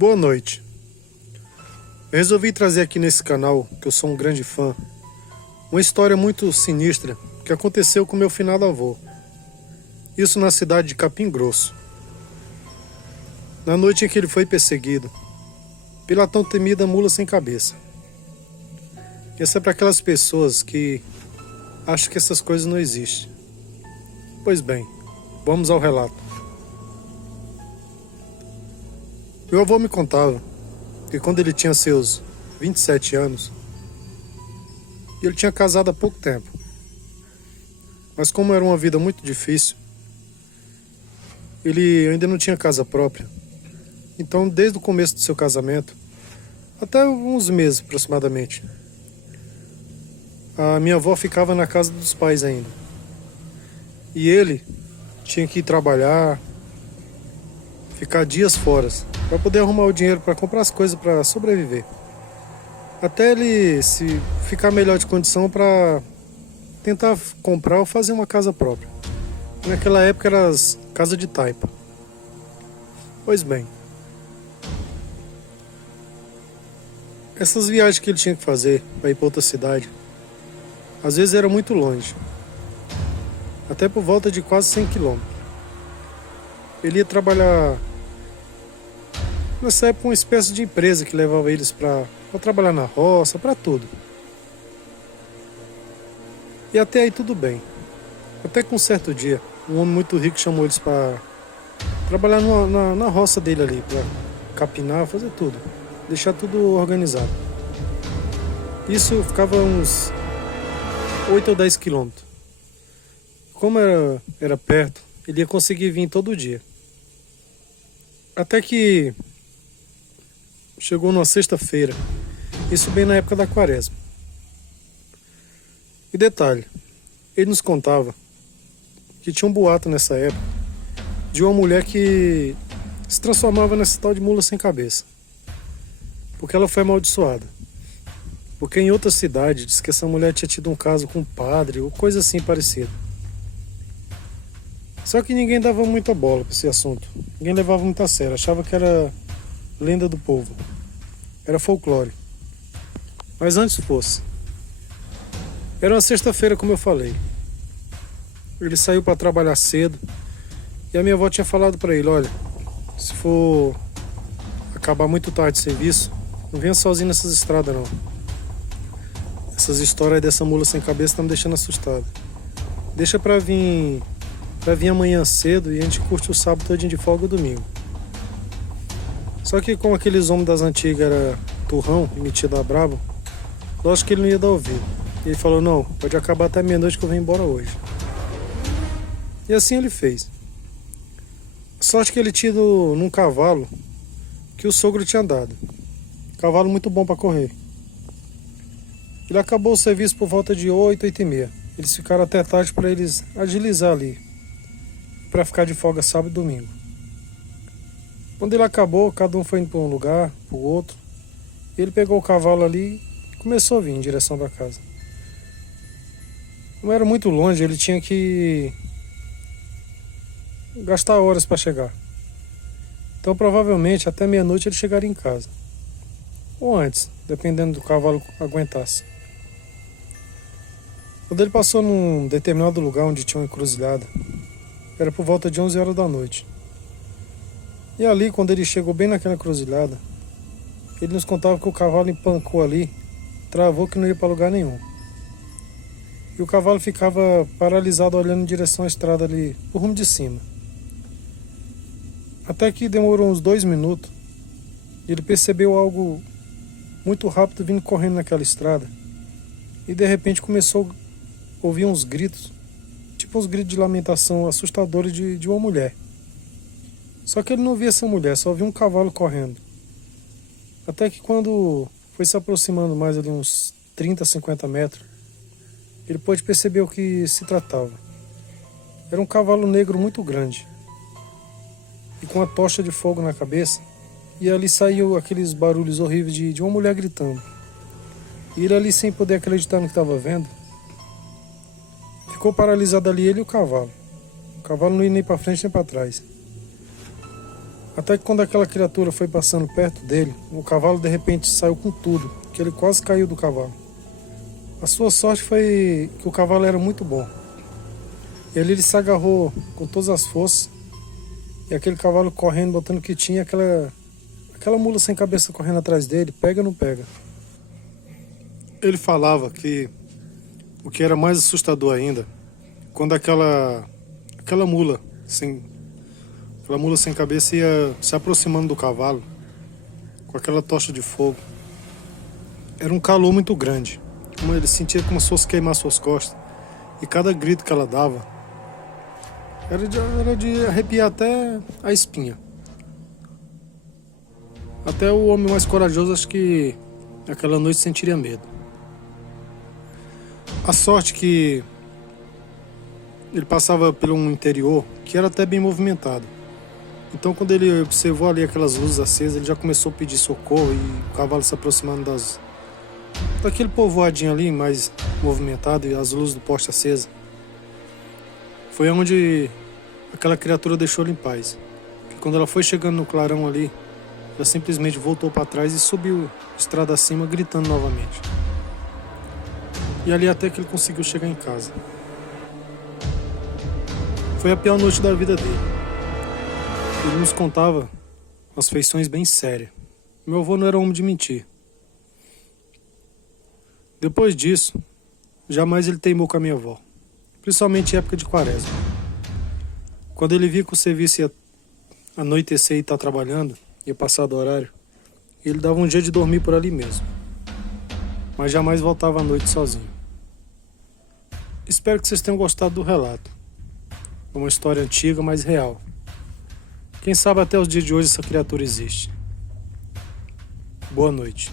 Boa noite. Eu resolvi trazer aqui nesse canal, que eu sou um grande fã, uma história muito sinistra que aconteceu com meu finado avô. Isso na cidade de Capim Grosso. Na noite em que ele foi perseguido pela tão temida mula sem cabeça. Essa é para aquelas pessoas que acham que essas coisas não existem. Pois bem, vamos ao relato. Meu avô me contava que quando ele tinha seus 27 anos, ele tinha casado há pouco tempo. Mas como era uma vida muito difícil, ele ainda não tinha casa própria. Então, desde o começo do seu casamento, até uns meses aproximadamente, a minha avó ficava na casa dos pais ainda. E ele tinha que ir trabalhar, ficar dias fora, para poder arrumar o dinheiro para comprar as coisas para sobreviver. Até ele se ficar melhor de condição para tentar comprar ou fazer uma casa própria. Naquela época eram as casas de taipa. Pois bem, essas viagens que ele tinha que fazer para ir para outra cidade, às vezes era muito longe, até por volta de quase 100 quilômetros. Ele ia trabalhar nessa época uma espécie de empresa que levava eles para trabalhar na roça, para tudo. E até aí tudo bem. Até que um certo dia, um homem muito rico chamou eles para trabalhar na roça dele ali, para capinar, fazer tudo, deixar tudo organizado. Isso ficava uns 8 ou 10 quilômetros. Como era perto, ele ia conseguir vir todo dia. Até que chegou numa sexta-feira, isso bem na época da quaresma. E detalhe, ele nos contava que tinha um boato nessa época de uma mulher que se transformava nessa tal de mula sem cabeça, porque ela foi amaldiçoada. Porque em outra cidade diz que essa mulher tinha tido um caso com um padre ou coisa assim parecida. Só que ninguém dava muita bola para esse assunto. Ninguém levava muito a sério. Achava que era lenda do povo. Era folclore. Mas antes fosse. Era uma sexta-feira, como eu falei. Ele saiu para trabalhar cedo. E a minha avó tinha falado para ele, olha, se for acabar muito tarde o serviço, não venha sozinho nessas estradas não. Essas histórias dessa mula sem cabeça estão me deixando assustado. Deixa para vir amanhã cedo e a gente curte o sábado todinho de folga o domingo. Só que como aqueles homens das antigas era turrão e metido a brabo, lógico que ele não ia dar ouvido. E ele falou, não, pode acabar até meia-noite que eu venho embora hoje. E assim ele fez. Sorte que ele tinha ido num cavalo que o sogro tinha dado. Cavalo muito bom para correr. Ele acabou o serviço por volta de 8, 8h30. Eles ficaram até tarde para eles agilizar ali, para ficar de folga sábado e domingo. Quando ele acabou, cada um foi indo para um lugar, para o outro. Ele pegou o cavalo ali e começou a vir em direção da casa. Como era muito longe, ele tinha que gastar horas para chegar. Então provavelmente até meia-noite ele chegaria em casa. Ou antes, dependendo do cavalo aguentasse. Quando ele passou num determinado lugar onde tinha uma encruzilhada, era por volta de 11 horas da noite. E ali, quando ele chegou bem naquela encruzilhada, ele nos contava que o cavalo empancou ali, travou que não ia para lugar nenhum. E o cavalo ficava paralisado olhando em direção à estrada ali, pro rumo de cima. Até que demorou uns 2 minutos, e ele percebeu algo muito rápido vindo correndo naquela estrada. E de repente começou a ouvir uns gritos, tipo uns gritos de lamentação assustadores de uma mulher. Só que ele não via essa mulher, só via um cavalo correndo. Até que quando foi se aproximando mais ali uns 30, 50 metros, ele pôde perceber o que se tratava. Era um cavalo negro muito grande e com uma tocha de fogo na cabeça, e ali saiu aqueles barulhos horríveis de uma mulher gritando. E ele ali, sem poder acreditar no que estava vendo, ficou paralisado ali, ele e o cavalo. O cavalo não ia nem para frente nem para trás. Até que quando aquela criatura foi passando perto dele, o cavalo de repente saiu com tudo, que ele quase caiu do cavalo. A sua sorte foi que o cavalo era muito bom. Ele se agarrou com todas as forças, e aquele cavalo correndo, botando o que tinha, aquela mula sem cabeça correndo atrás dele, pega ou não pega. Ele falava que o que era mais assustador ainda, quando aquela mula sem cabeça ia se aproximando do cavalo, com aquela tocha de fogo. Era um calor muito grande. Ele sentia como se fosse queimar suas costas. E cada grito que ela dava era de arrepiar até a espinha. Até o homem mais corajoso, acho que aquela noite sentiria medo. A sorte que ele passava pelo um interior que era até bem movimentado. Então quando ele observou ali aquelas luzes acesas, ele já começou a pedir socorro e o cavalo se aproximando daquele povoadinho ali mais movimentado e as luzes do poste acesa. Foi onde aquela criatura deixou ele em paz. Porque quando ela foi chegando no clarão ali, ela simplesmente voltou para trás e subiu estrada acima gritando novamente. E ali até que ele conseguiu chegar em casa. Foi a pior noite da vida dele. Ele nos contava umas feições bem sérias. Meu avô não era homem de mentir. Depois disso, jamais ele teimou com a minha avó, principalmente em época de quaresma. Quando ele via que o serviço ia anoitecer e estar trabalhando, ia passar do horário, ele dava um jeito de dormir por ali mesmo. Mas jamais voltava à noite sozinho. Espero que vocês tenham gostado do relato. É uma história antiga, mas real. Quem sabe até os dias de hoje essa criatura existe. Boa noite.